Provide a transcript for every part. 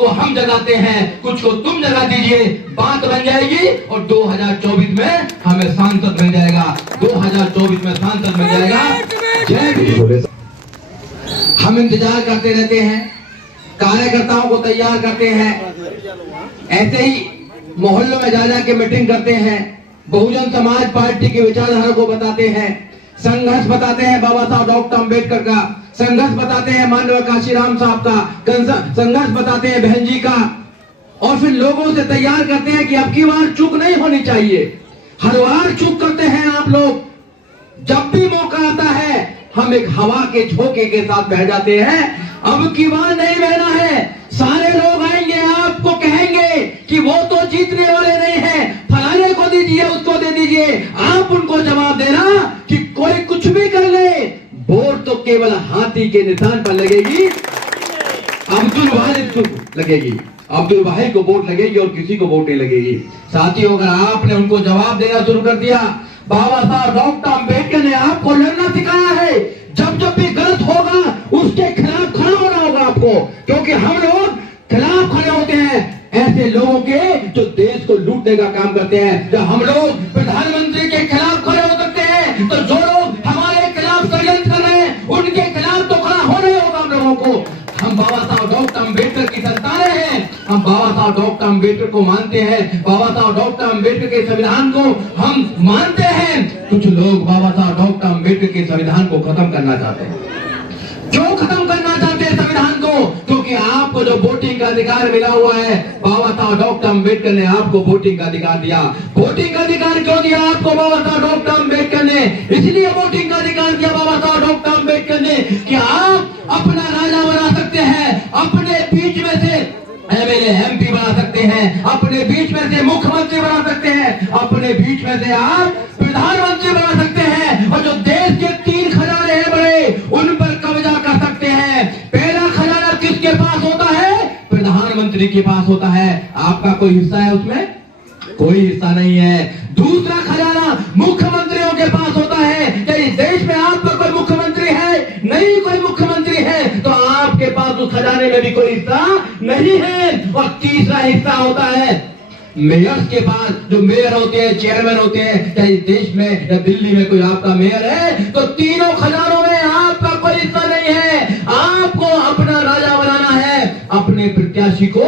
को हम जगाते हैं, कुछ को तुम जगा दीजिए, बात बन जाएगी और 2024 में हमें सांसद मिल जाएगा, 2024 में सांसद मिल जाएगा। जय भीम। हम इंतजार करते रहते हैं, कार्यकर्ताओं को तैयार करते हैं, ऐसे ही मोहल्लों में जा जाके मीटिंग करते हैं, बहुजन समाज पार्टी की विचारधारा को बताते हैं, संघर्ष बताते हैं बाबा साहब डॉक्टर अम्बेडकर का, संघर्ष बताते हैं माननीय काशीराम साहब का, संघर्ष बताते हैं बहन जी का, और फिर लोगों से तैयार करते हैं कि अब की बार चूक नहीं होनी चाहिए। हर बार चूक करते हैं आप लोग, जब भी मौका आता है हम एक हवा के झोंके के साथ बह जाते हैं। अब की बार नहीं बहना है, सारे लोग आएंगे, आपको कहेंगे कि वो तो जीतने वाले नहीं है, फलाने को दीजिए, उसको दे दीजिए, आप उनको जवाब देना कि कोई कुछ भी कर ले, वोट तो केवल हाथी के निशान पर लगेगी, अब्दुल वाहिद को लगेगी, अब्दुल वाहिद को वोट लगेगी और किसी को वोट नहीं लगेगी। साथियों, अगर आपने उनको जवाब देना शुरू कर दिया, बाबा साहब डॉक्टर अम्बेडकर ने आपको लड़ना सिखाया है, जब जब भी गलत होगा उसके खिलाफ खड़ा होना होगा आपको, क्योंकि हम लोग खिलाफ खड़े होते हैं ऐसे लोगों के जो देश को लूटने का काम करते हैं। जब हम लोग प्रधानमंत्री के खिलाफ खड़े हो सकते हैं, तो जो लोग हमारे खिलाफ षड्यंत्र कर रहे हैं उनके खिलाफ तो खड़ा होना ही होगा हम लोगों को। हम बाबा साहब डॉक्टर अम्बेडकर की संतानें हैं, हम बाबा साहब डॉक्टर अम्बेडकर को मानते हैं, बाबा साहब डॉक्टर अम्बेडकर के संविधान को हम मानते हैं। कुछ लोग बाबा साहब डॉक्टर अम्बेडकर के संविधान को खत्म करना चाहते हैं। क्यों खत्म करना चाहते हैं संविधान को? क्योंकि आपको जो वोटिंग का अधिकार मिला हुआ है, बाबा साहब डॉक्टर अम्बेडकर ने आपको वोटिंग का अधिकार दिया। वोटिंग का अधिकार क्यों दिया आपको बाबा साहब डॉक्टर अम्बेडकर ने? इसलिए वोटिंग का अधिकार दिया बाबा साहब डॉक्टर अम्बेडकर ने कि आप अपना राजा बना सकते हैं, अपने बीच में से एमएलए एमपी बना सकते हैं, अपने बीच में से मुख्यमंत्री बना सकते हैं, अपने बीच में से आप प्रधानमंत्री बना सकते हैं, और जो देश के 3 खजाने हैं बड़े, उन पर कब्जा कर सकते हैं। पहला खजाना किसके पास होता है? प्रधानमंत्री के पास होता है। आपका कोई हिस्सा है उसमें? कोई हिस्सा नहीं है। दूसरा खजाना मुख्यमंत्रियों के पास होता है। क्या इस देश में आपका कोई मुख्यमंत्री है? नहीं कोई मुख्यमंत्री है, तो आपके पास उस खजाने में भी कोई हिस्सा नहीं है। और तीसरा हिस्सा होता है मेयर्स के पास, जो मेयर होते हैं, चेयरमैन होते हैं। क्या इस देश में या दिल्ली में कोई आपका मेयर है? तो तीनों खजानों में आपका कोई हिस्सा नहीं है। आपको अपना राजा बनाना है, अपने प्रत्याशी को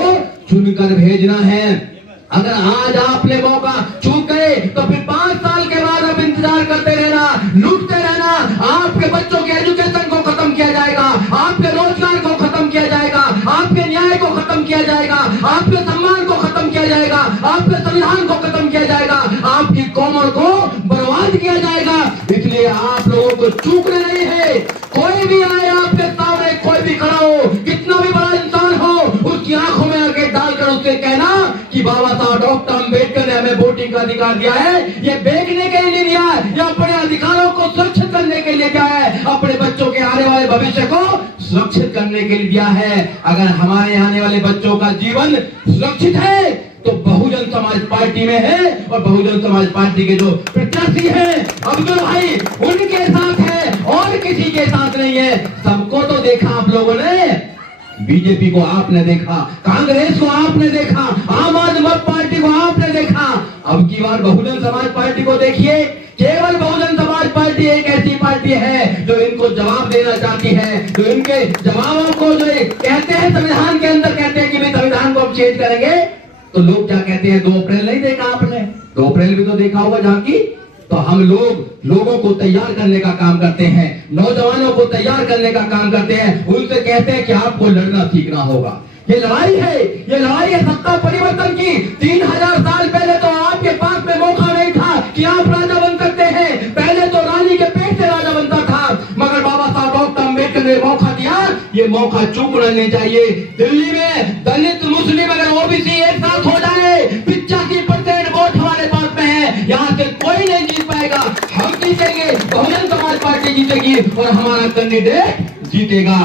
चुनकर भेजना है। अगर आज आपने मौका चूक गए तो फिर 5 साल के बाद आप इंतजार करते रहना, लूटते रहना। आपके बच्चों के एजुकेशन को खत्म किया जाएगा, आपके रोजगार को खत्म किया जाएगा, आपके न्याय को खत्म किया जाएगा, आपके सम्मान को खत्म किया जाएगा, आपके संविधान को खत्म किया जाएगा, आपकी कौम को बर्बाद किया जाएगा। इसलिए आप लोगों को चूकना नहीं है। कोई भी आए आपके सामने, कोई भी खड़ा हो, कितना भी बड़ा इंसान हो, उसकी आंखों में आके डालकर उससे कहना कि बाबा साहब डॉक्टर अम्बेडकर ने हमें वोटिंग का अधिकार दिया है। ये बेचने के लिए दिया है, या अपने अधिकारों को सुरक्षित करने के लिए दिया है, अपने बच्चों के आने वाले भविष्य को सुरक्षित करने के लिए दिया है। अगर हमारे आने वाले बच्चों का जीवन सुरक्षित है तो बहुजन समाज पार्टी में है, और बहुजन समाज पार्टी के जो प्रत्याशी हैं अब्दुल भाई, उनके साथ है और किसी के साथ नहीं है। सबको तो देखा आप लोगों ने, बीजेपी को आपने देखा, कांग्रेस को आपने देखा, आम आदमी पार्टी को आपने देखा। अब की बार बहुजन समाज पार्टी को देखिए। केवल बहुजन समाज पार्टी एक ऐसी पार्टी है जो इनको जवाब देना चाहती है, जो इनके जवाबों को जो कहते हैं संविधान के अंदर, कहते हैं कि भाई संविधान को हम चेंज करेंगे, तो लोग क्या कहते हैं? 2 अप्रैल नहीं देखा आपने? 2 अप्रैल भी तो देखा होगा झांकी। तो हम लोगों को तैयार करने का काम करते हैं, नौजवानों को तैयार करने का काम करते हैं, उनसे कहते हैं कि आपको लड़ना सीखना होगा। ये लड़ाई है, ये लड़ाई है सत्ता परिवर्तन की। 3000 साल पहले तो आपके पास में मौका नहीं था कि आप राजा बन सकते हैं। पहले तो रानी के पेट से राजा बनता था, मगर बाबा साहब डॉक्टर अम्बेडकर ने मौका दिया। ये मौका चूकना नहीं चाहिए। दिल्ली में दलित मुस्लिम अगर ओबीसी एक साथ हो जाए, 85% वोट हमारे पास में है, यहाँ से कोई नहीं जीत पाएगा। हम जीतेंगे, बहुजन समाज पार्टी जीतेगी और हमारा कैंडिडेट जीतेगा।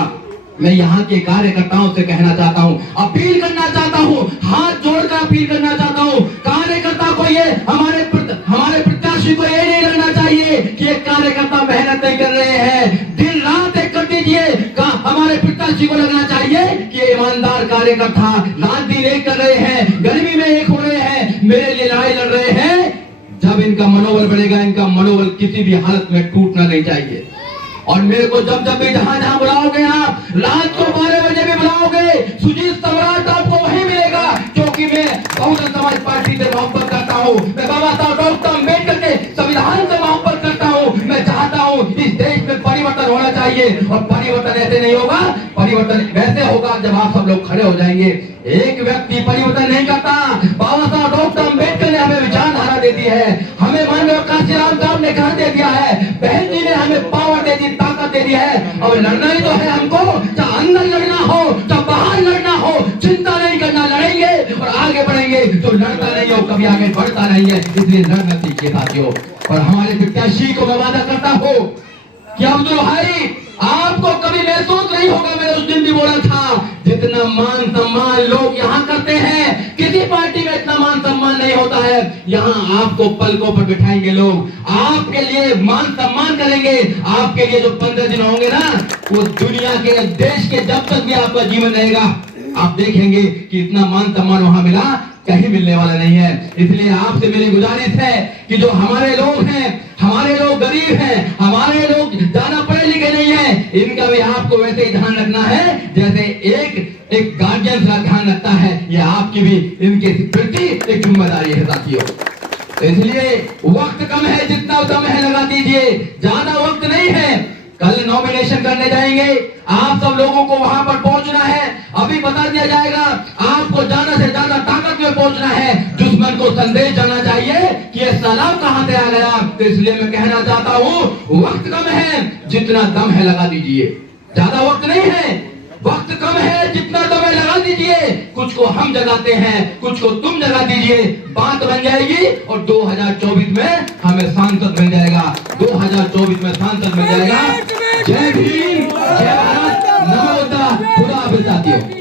मैं यहाँ के कार्यकर्ताओं से कहना चाहता हूँ, अपील करना चाहता हूँ, हाथ जोड़कर अपील करना चाहता हूँ। कार्यकर्ता को ये हमारे प्रत्याशी को ये नहीं लगना चाहिए कि एक कार्यकर्ता मेहनत नहीं कर रहे हैं, दिन रात एक करते दीजिए। हमारे पिताजी को लगना चाहिए कि ये ईमानदार कार्यकर्ता रात दिन एक कर रहे हैं, गर्मी में एक हो रहे हैं, मेरे लिए लड़ाई लड़ रहे हैं। जब इनका मनोबल बढ़ेगा, इनका मनोबल किसी भी हालत में टूटना नहीं चाहिए। और मेरे को जब जब भी जहां जहां बुलाओगे, आप रात को 12 बजे भी बुलाओगे, सुजीत सम्राट आपको वहीं मिलेगा, क्योंकि मैं बहुजन समाज पार्टी से मोहब्बत करता हूं, मैं बाबा साहब डॉक्टर अम्बेडकर के संविधान से मोहब्बत करता हूं। मैं चाहता हूं इस देश में परिवर्तन होना चाहिए, और परिवर्तन ऐसे नहीं होगा, परिवर्तन वैसे होगा जब आप सब लोग खड़े हो जाएंगे। एक व्यक्ति परिवर्तन नहीं करता। बाबा साहब डॉक्टर अम्बेडकर ने हमें विचारधारा दे दी है, हमें माननीय काशीराम साहब ने घर दे दिया है, बहन जी ने हमें पावर दे दी, ताकत दे दी है। अब लड़ना ही तो है हमको, चाहे अंदर लड़ना हो चाहे बाहर लड़ना हो, चिंता नहीं करना, लड़ेंगे और आगे बढ़ेंगे। तो लड़ता नहीं हो कभी आगे बढ़ता नहीं है, इसलिए लड़ना सीखिए साथियों। और हमारे प्रत्याशी को मैं वादा करता हूं कि अब्दुल भाई, आपको कभी महसूस नहीं होगा, मैंने उस दिन भी बोला था, जितना मान सम्मान लोग यहाँ करते हैं, किसी पार्टी में इतना मान सम्मान नहीं होता है। यहाँ आपको पलकों पर बिठाएंगे लोग, आपके लिए मान सम्मान करेंगे। आपके लिए जो 15 दिन होंगे ना, वो दुनिया के, देश के, जब तक भी आपका जीवन रहेगा, आप देखेंगे कि इतना मान सम्मान वहां मिला, कहीं मिलने वाला नहीं है। इसलिए आपसे मेरी गुजारिश है कि जो हमारे लोग हैं, हमारे लोग गरीब हैं, हमारे लोग ज्यादा पढ़े लिखे नहीं हैं, इनका भी आपको वैसे ही ध्यान रखना है जैसे एक गार्जियन का ध्यान रखता है। ये आपकी भी इनके प्रति एक जिम्मेदारी है साथियों। इसलिए वक्त कम है, जितना दम है लगा दीजिए, ज्यादा वक्त नहीं है। कल नॉमिनेशन करने जाएंगे, आप सब लोगों को वहां पर पहुंचना है। अभी बता दिया जाएगा, आपको ज्यादा से ज्यादा ताकत में पहुंचना है। दुश्मन को संदेश जाना चाहिए कि ये सलाम कहां से आ गया। तो इसलिए मैं कहना चाहता हूं, वक्त कम है, जितना दम है लगा दीजिए। ज्यादा वक्त नहीं है, वक्त कम है, जितना दम है लगा दीजिए। कुछ को हम जगाते हैं, कुछ को तुम जगा दीजिए, बात बन जाएगी और 2024 में हमें सांसद मिल जाएगा। 2024 में सांसद मिल जाएगा। जय भीम, जय भारत, नमो बुद्धा, खुदा हाफिज़ साथियों।